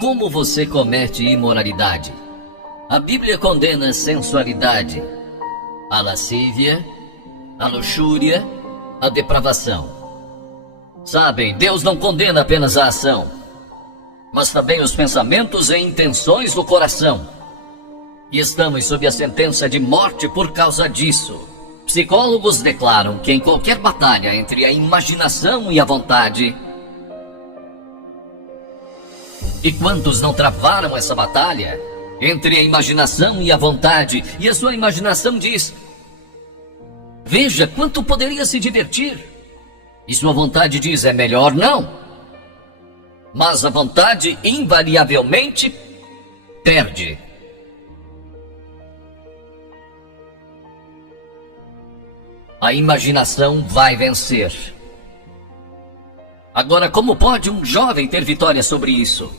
Como você comete imoralidade? A Bíblia condena a sensualidade, a lascívia, a luxúria, a depravação. Sabem, Deus não condena apenas a ação, mas também os pensamentos e intenções do coração. E estamos sob a sentença de morte por causa disso. Psicólogos declaram que em qualquer batalha entre a imaginação e a vontade... E quantos não travaram essa batalha entre a imaginação e a vontade? E a sua imaginação diz: veja quanto poderia se divertir. E sua vontade diz: é melhor não. Mas a vontade invariavelmente perde. A imaginação vai vencer. Agora, como pode um jovem ter vitória sobre isso?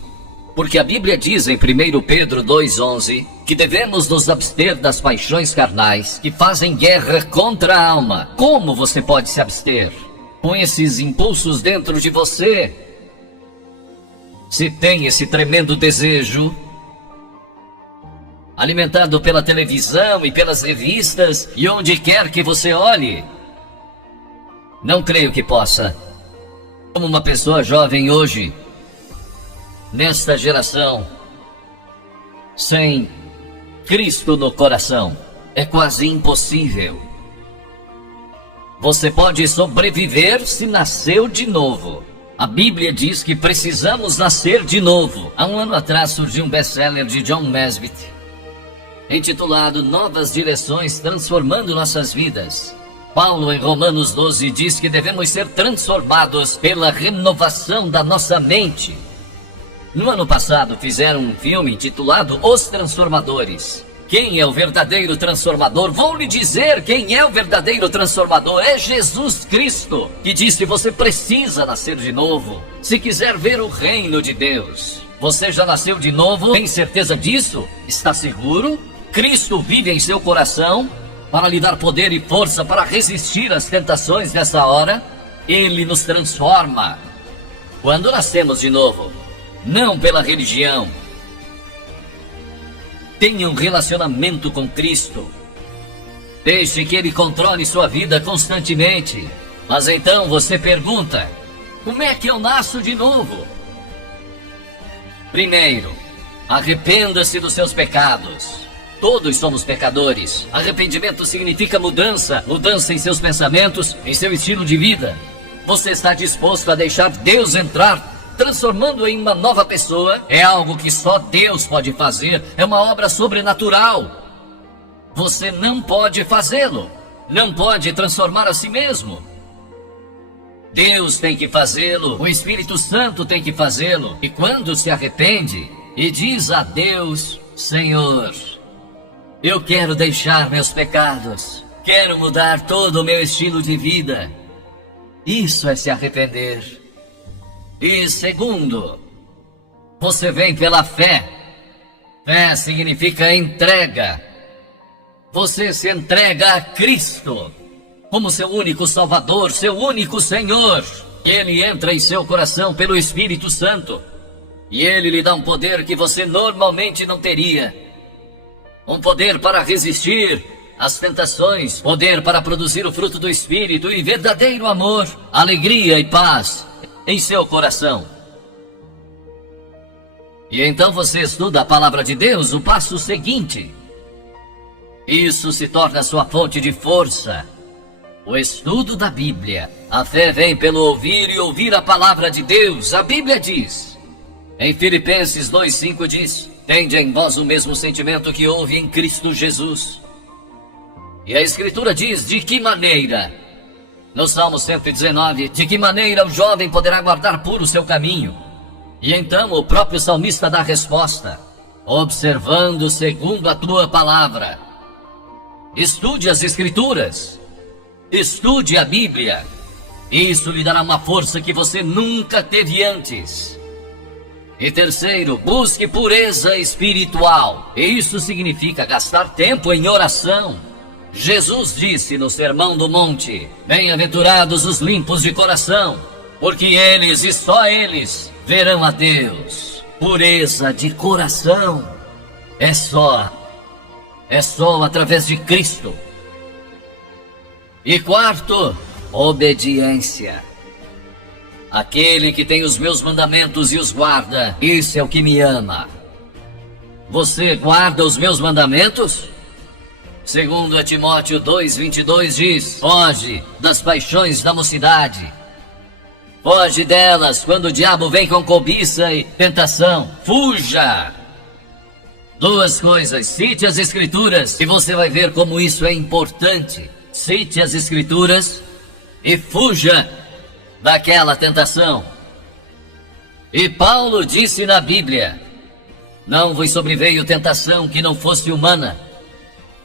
Porque a Bíblia diz em 1 Pedro 2,11 que devemos nos abster das paixões carnais que fazem guerra contra a alma. Como você pode se abster? Com esses impulsos dentro de você. Se tem esse tremendo desejo, alimentado pela televisão e pelas revistas e onde quer que você olhe, não creio que possa. Como uma pessoa jovem hoje, nesta geração, sem Cristo no coração, é quase impossível. Você pode sobreviver se nasceu de novo. A Bíblia diz que precisamos nascer de novo. Há um ano atrás surgiu um best-seller de John Nesbitt, intitulado Novas Direções Transformando Nossas Vidas. Paulo, em Romanos 12, diz que devemos ser transformados pela renovação da nossa mente. No ano passado, fizeram um filme intitulado Os Transformadores. Quem é o verdadeiro transformador? Vou lhe dizer quem é o verdadeiro transformador. É Jesus Cristo, que disse que você precisa nascer de novo se quiser ver o reino de Deus. Você já nasceu de novo? Tem certeza disso? Está seguro? Cristo vive em seu coração para lhe dar poder e força para resistir às tentações dessa hora. Ele nos transforma quando nascemos de novo, não pela religião. Tenha um relacionamento com Cristo. Deixe que Ele controle sua vida constantemente. Mas então você pergunta: como é que eu nasço de novo? Primeiro, arrependa-se dos seus pecados. Todos somos pecadores. Arrependimento significa mudança. Mudança em seus pensamentos, em seu estilo de vida. Você está disposto a deixar Deus entrar, transformando em uma nova pessoa? É algo que só Deus pode fazer. É uma obra sobrenatural. Você não pode fazê-lo. Não pode transformar a si mesmo. Deus tem que fazê-lo. O Espírito Santo tem que fazê-lo. E quando se arrepende e diz a Deus: Senhor, eu quero deixar meus pecados. Quero mudar todo o meu estilo de vida. Isso é se arrepender. E segundo, você vem pela fé. Fé significa entrega. Você se entrega a Cristo como seu único Salvador, seu único Senhor. Ele entra em seu coração pelo Espírito Santo. E Ele lhe dá um poder que você normalmente não teria. Um poder para resistir às tentações. Poder para produzir o fruto do Espírito e verdadeiro amor, alegria e paz em seu coração. E então você estuda a palavra de Deus, o passo seguinte. Isso se torna sua fonte de força. O estudo da Bíblia. A fé vem pelo ouvir e ouvir a palavra de Deus. A Bíblia diz, em Filipenses 2,5 diz: tende em vós o mesmo sentimento que houve em Cristo Jesus. E a Escritura diz: de que maneira? No Salmo 119, de que maneira o jovem poderá guardar puro o seu caminho? E então o próprio salmista dá a resposta: observando segundo a tua palavra. Estude as Escrituras. Estude a Bíblia. Isso lhe dará uma força que você nunca teve antes. E terceiro, busque pureza espiritual. E isso significa gastar tempo em oração. Jesus disse no Sermão do Monte: bem-aventurados os limpos de coração, porque eles e só eles verão a Deus. pureza de coração. É só através de Cristo. E quarto, obediência. Aquele que tem os meus mandamentos e os guarda, esse é o que me ama. Você guarda os meus mandamentos? Segundo Timóteo 2:22 diz: foge das paixões da mocidade. Foge delas quando o diabo vem com cobiça e tentação. Fuja! Duas coisas, cite as Escrituras e você vai ver como isso é importante. Cite as Escrituras e fuja daquela tentação. E Paulo disse na Bíblia: não vos sobreveio tentação que não fosse humana,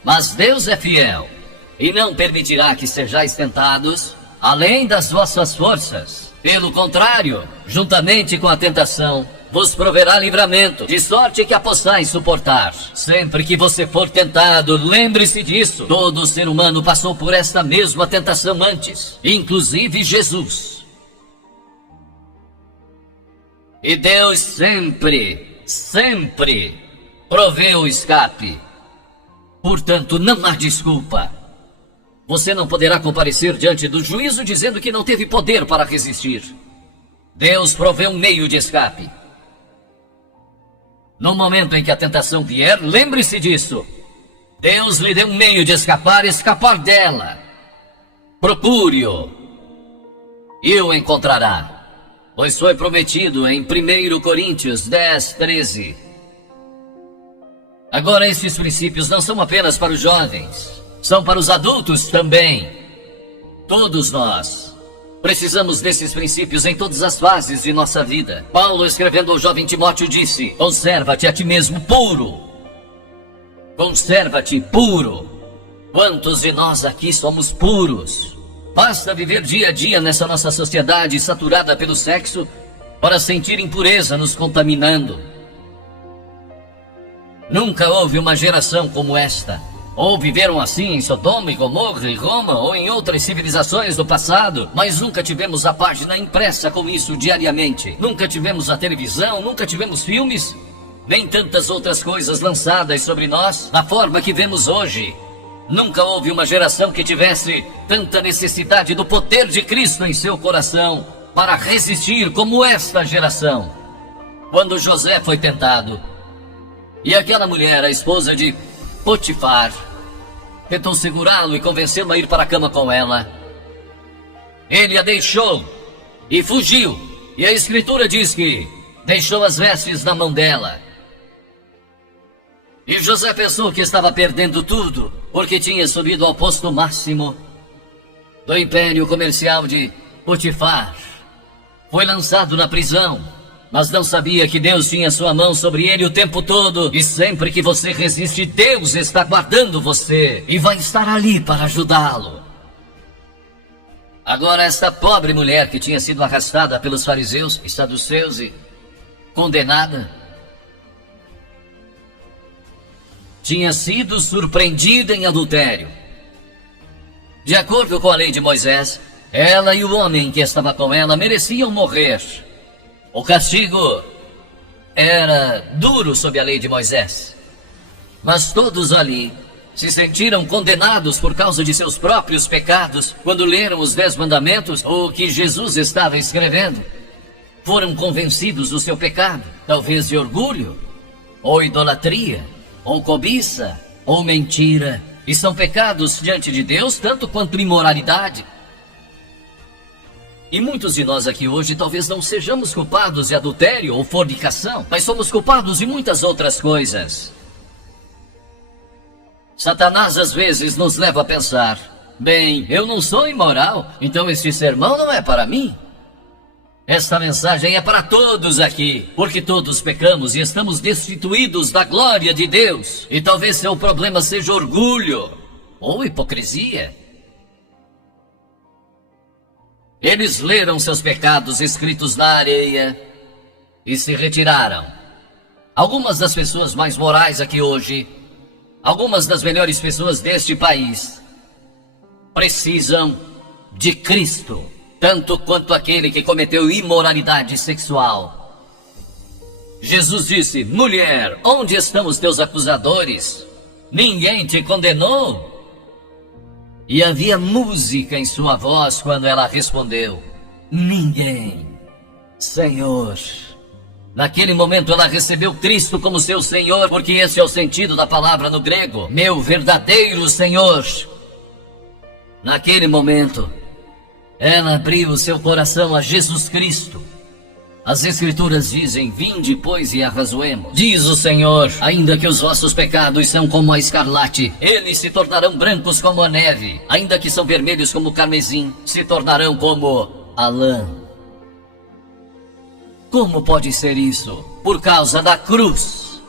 mas Deus é fiel e não permitirá que sejais tentados além das vossas forças. Pelo contrário, juntamente com a tentação, vos proverá livramento, de sorte que a possais suportar. Sempre que você for tentado, lembre-se disso. Todo ser humano passou por esta mesma tentação antes, inclusive Jesus. E Deus sempre proveu o escape. Portanto, não há desculpa. Você não poderá comparecer diante do juízo dizendo que não teve poder para resistir. Deus proveu um meio de escape. No momento em que a tentação vier, lembre-se disso. Deus lhe deu um meio de escapar dela. Procure-o e o encontrará, pois foi prometido em 1 Coríntios 10:13. Agora, esses princípios não são apenas para os jovens, são para os adultos também. Todos nós precisamos desses princípios em todas as fases de nossa vida. Paulo, escrevendo ao jovem Timóteo, disse: conserva-te a ti mesmo puro. Conserva-te puro. Quantos de nós aqui somos puros? Basta viver dia a dia nessa nossa sociedade saturada pelo sexo para sentir impureza nos contaminando. Nunca houve uma geração como esta. Ou viveram assim em Sodoma e Gomorra e Roma, ou em outras civilizações do passado, mas nunca tivemos a página impressa com isso diariamente. Nunca tivemos a televisão, nunca tivemos filmes, nem tantas outras coisas lançadas sobre nós da forma que vemos hoje. Nunca houve uma geração que tivesse tanta necessidade do poder de Cristo em seu coração para resistir como esta geração. Quando José foi tentado, e aquela mulher, a esposa de Potifar, tentou segurá-lo e convencê-lo a ir para a cama com ela, ele a deixou e fugiu. E a Escritura diz que deixou as vestes na mão dela. E José pensou que estava perdendo tudo, porque tinha subido ao posto máximo do império comercial de Potifar. Foi lançado na prisão, mas não sabia que Deus tinha sua mão sobre ele o tempo todo. E sempre que você resiste, Deus está guardando você e vai estar ali para ajudá-lo. Agora, esta pobre mulher que tinha sido arrastada pelos fariseus e saduceus e condenada, tinha sido surpreendida em adultério. De acordo com a lei de Moisés, ela e o homem que estava com ela mereciam morrer. O castigo era duro sob a lei de Moisés. Mas todos ali se sentiram condenados por causa de seus próprios pecados quando leram os 10 mandamentos, o que Jesus estava escrevendo. Foram convencidos do seu pecado, talvez de orgulho, ou idolatria, ou cobiça, ou mentira. E são pecados diante de Deus, tanto quanto imoralidade. E muitos de nós aqui hoje talvez não sejamos culpados de adultério ou fornicação, mas somos culpados de muitas outras coisas. Satanás às vezes nos leva a pensar: bem, eu não sou imoral, então este sermão não é para mim. Esta mensagem é para todos aqui, porque todos pecamos e estamos destituídos da glória de Deus. E talvez seu problema seja orgulho ou hipocrisia. Eles leram seus pecados escritos na areia e se retiraram. Algumas das pessoas mais morais aqui hoje, algumas das melhores pessoas deste país, precisam de Cristo, tanto quanto aquele que cometeu imoralidade sexual. Jesus disse: mulher, onde estão os teus acusadores? Ninguém te condenou? E havia música em sua voz quando ela respondeu: ninguém, Senhor. Naquele momento ela recebeu Cristo como seu Senhor, porque esse é o sentido da palavra no grego: meu verdadeiro Senhor. Naquele momento, ela abriu seu coração a Jesus Cristo. As Escrituras dizem: vinde, pois, e arrazoemos. Diz o Senhor: ainda que os vossos pecados são como a escarlate, eles se tornarão brancos como a neve. Ainda que são vermelhos como o carmesim, se tornarão como a lã. Como pode ser isso? Por causa da cruz.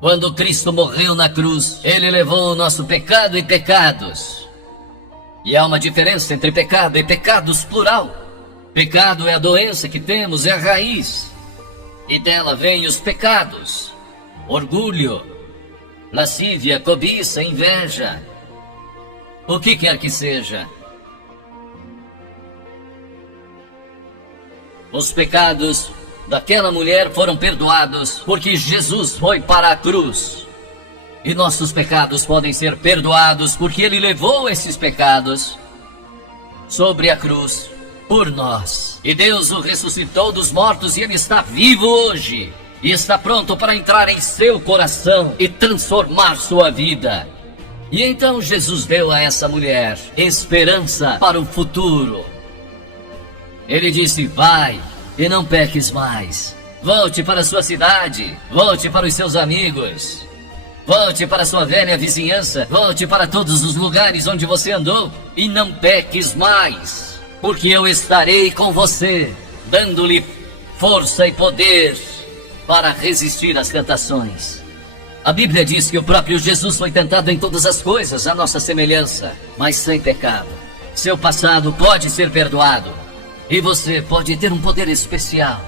Quando Cristo morreu na cruz, Ele levou o nosso pecado e pecados. E há uma diferença entre pecado e pecados plural. Pecado é a doença que temos, é a raiz. E dela vêm os pecados: orgulho, lascívia, cobiça, inveja. O que quer que seja. Os pecados daquela mulher foram perdoados porque Jesus foi para a cruz. E nossos pecados podem ser perdoados porque Ele levou esses pecados sobre a cruz por nós. E Deus o ressuscitou dos mortos e Ele está vivo hoje. E está pronto para entrar em seu coração e transformar sua vida. E então Jesus deu a essa mulher esperança para o futuro. Ele disse: vai e não peques mais. Volte para sua cidade, volte para os seus amigos, volte para sua velha vizinhança, volte para todos os lugares onde você andou e não peques mais, porque eu estarei com você, dando-lhe força e poder para resistir às tentações. A Bíblia diz que o próprio Jesus foi tentado em todas as coisas, à nossa semelhança, mas sem pecado. Seu passado pode ser perdoado. E você pode ter um poder especial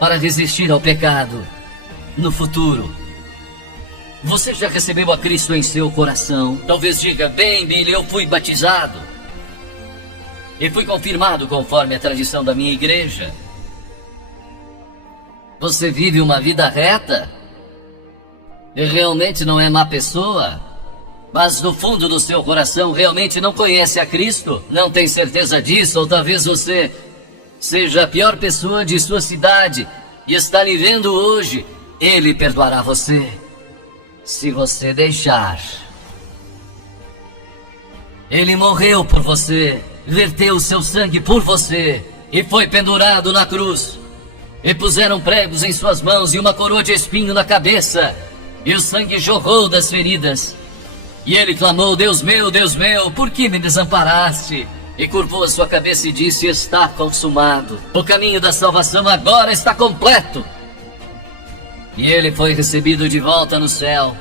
para resistir ao pecado no futuro. Você já recebeu a Cristo em seu coração? Talvez diga: bem, Billy, eu fui batizado e fui confirmado conforme a tradição da minha igreja. Você vive uma vida reta e realmente não é má pessoa, mas no fundo do seu coração realmente não conhece a Cristo? Não tem certeza disso? Ou talvez você seja a pior pessoa de sua cidade e está lhe vendo hoje. Ele perdoará você, se você deixar. Ele morreu por você, verteu o seu sangue por você e foi pendurado na cruz. E puseram pregos em suas mãos e uma coroa de espinho na cabeça, e o sangue jorrou das feridas. E ele clamou: Deus meu, por que me desamparaste? E curvou a sua cabeça e disse: está consumado. O caminho da salvação agora está completo. E ele foi recebido de volta no céu,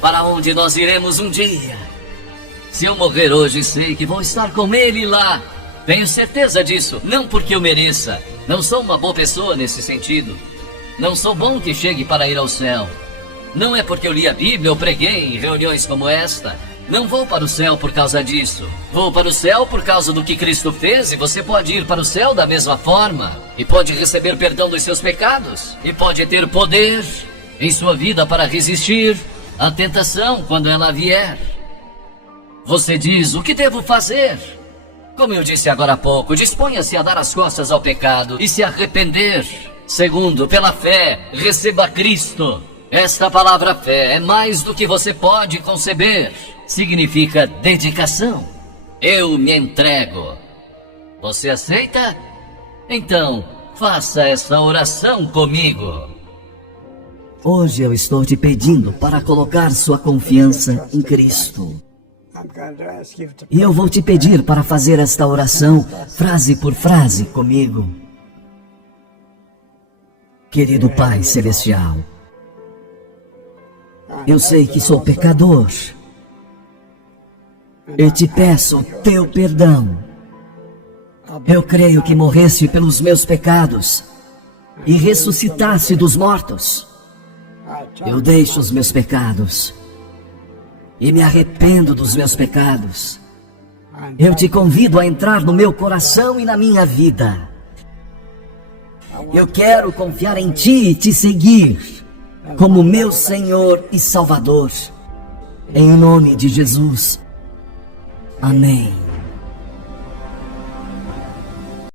para onde nós iremos um dia. Se eu morrer hoje, sei que vou estar com ele lá. Tenho certeza disso, não porque eu mereça. Não sou uma boa pessoa nesse sentido. Não sou bom que chegue para ir ao céu. Não é porque eu li a Bíblia ou preguei em reuniões como esta. Não vou para o céu por causa disso. Vou para o céu por causa do que Cristo fez, e você pode ir para o céu da mesma forma. E pode receber perdão dos seus pecados. E pode ter poder em sua vida para resistir à tentação quando ela vier. Você diz: o que devo fazer? Como eu disse agora há pouco, disponha-se a dar as costas ao pecado e se arrepender. Segundo, pela fé, receba Cristo. Esta palavra fé é mais do que você pode conceber. Significa dedicação. Eu me entrego. Você aceita? Então, faça esta oração comigo. Hoje eu estou te pedindo para colocar sua confiança em Cristo. E eu vou te pedir para fazer esta oração, frase por frase, comigo. Querido Pai Celestial, eu sei que sou pecador e te peço teu perdão. Eu creio que morreste pelos meus pecados e ressuscitaste dos mortos. Eu deixo os meus pecados e me arrependo dos meus pecados. Eu te convido a entrar no meu coração e na minha vida. Eu quero confiar em Ti e Te seguir como meu Senhor e Salvador. Em nome de Jesus. Amém.